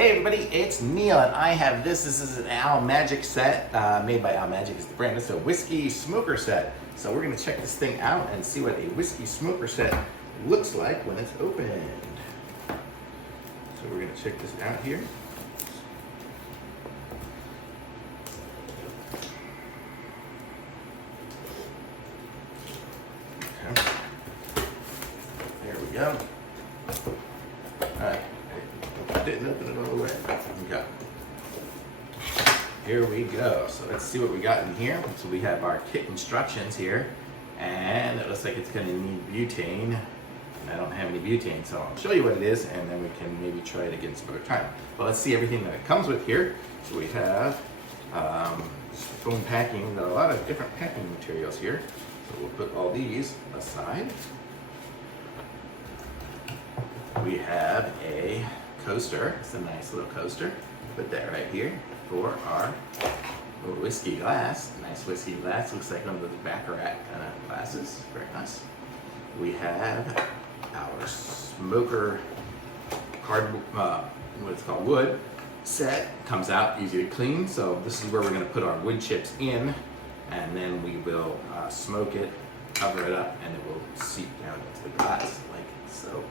Hey everybody, it's Neil and I have this. This is an Almagic set, made by Almagic is the brand. It's a whiskey smoker set. So we're gonna check this thing out and see what a whiskey smoker set looks like when it's opened. So we're gonna check this out here. Okay. There we go. All right. Didn't open it all the way. Okay. Here we go. So let's see what we got in here. So we have our kit instructions here, and it looks like it's going to need butane. And I don't have any butane, so I'll show you what it is, and then we can maybe try it again some other time. But let's see everything that it comes with here. So we have foam packing. We've got a lot of different packing materials here. So we'll put all these aside. We have a coaster. It's a nice little coaster. Put that right here for our little whiskey glass. Nice whiskey glass. Looks like one of those Baccarat kind of glasses. Very nice. We have our smoker what it's called, wood set. Comes out easy to clean. So this is where we're going to put our wood chips in, and then we will smoke it, cover it up, and it will seep down into the glass like so.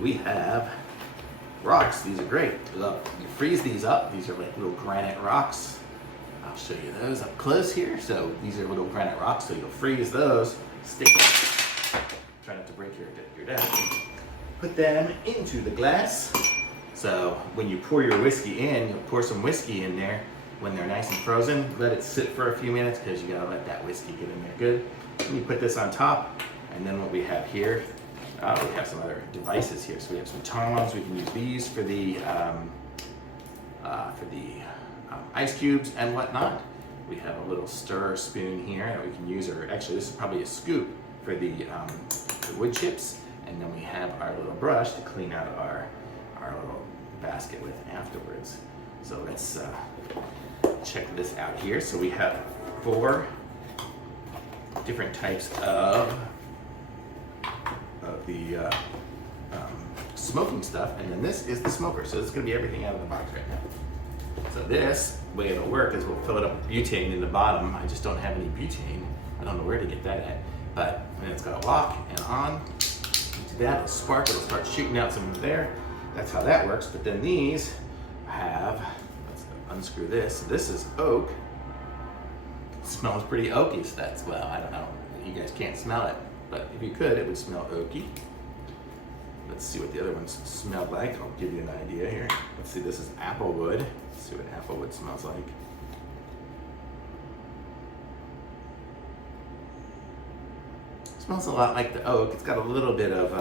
We have rocks. These are great. Look, you freeze these up. These are like little granite rocks. I'll show you those up close here. So these are little granite rocks, so you'll freeze those, stick them. Try not to break your desk. Put them into the glass. So when you pour your whiskey in, you'll pour some whiskey in there when they're nice and frozen. Let it sit for a few minutes because you gotta let that whiskey get in there good. Then you put this on top, and then what we have here, we have some other devices here. So we have some tongs. We can use these for the ice cubes and whatnot. We have a little stir spoon here that we can use, or actually this is probably a scoop for the wood chips. And then we have our little brush to clean out our little basket with afterwards. So let's check this out here. So we have 4 different types of the smoking stuff, and then this is the smoker. So this is going to be everything out of the box right now. So this way it'll work is we'll fill it up with butane in the bottom. I just don't have any butane. I don't know where to get that at, but when it's got a lock and on, into that it'll spark. It'll start shooting out some there. That's how that works. But then these have, let's unscrew this. This is oak. It smells pretty oaky. So that's, well, I don't know. You guys can't smell it. But if you could, it would smell oaky. Let's see what the other ones smell like. I'll give you an idea here. Let's see, this is applewood. Let's see what applewood smells like. It smells a lot like the oak. It's got a little bit of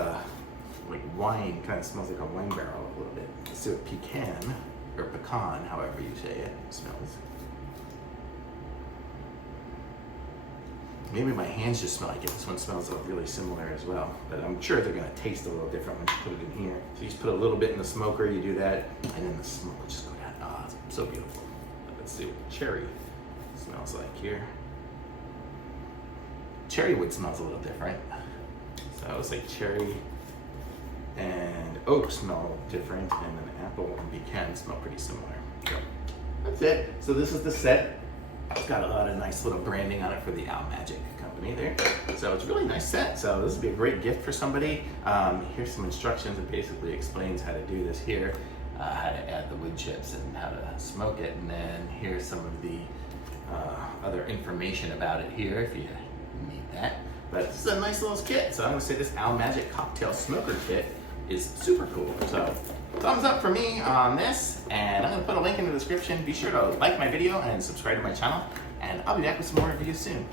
like wine, kind of smells like a wine barrel a little bit. Let's see what pecan, however you say it, smells. Maybe my hands just smell like it. This one smells really similar as well, but I'm sure they're gonna taste a little different when you put it in here. So you just put a little bit in the smoker, you do that, and then the smoke will just go down. Ah, it's so beautiful. Let's see what the cherry smells like here. Cherry wood smells a little different. So I would say cherry and oak smell different, and then apple and pecan smell pretty similar. So that's it. So this is the set. It's got a lot of nice little branding on it for the Almagic company there. So it's a really nice set. So this would be a great gift for somebody. Here's some instructions. It basically explains how to do this here, how to add the wood chips and how to smoke it. And then here's some of the other information about it here if you need that. But this is a nice little kit. So I'm gonna say this Almagic cocktail smoker kit is super cool. So thumbs up for me on this, and I'm gonna put a link in the description. Be sure to like my video and subscribe to my channel, and I'll be back with some more reviews soon.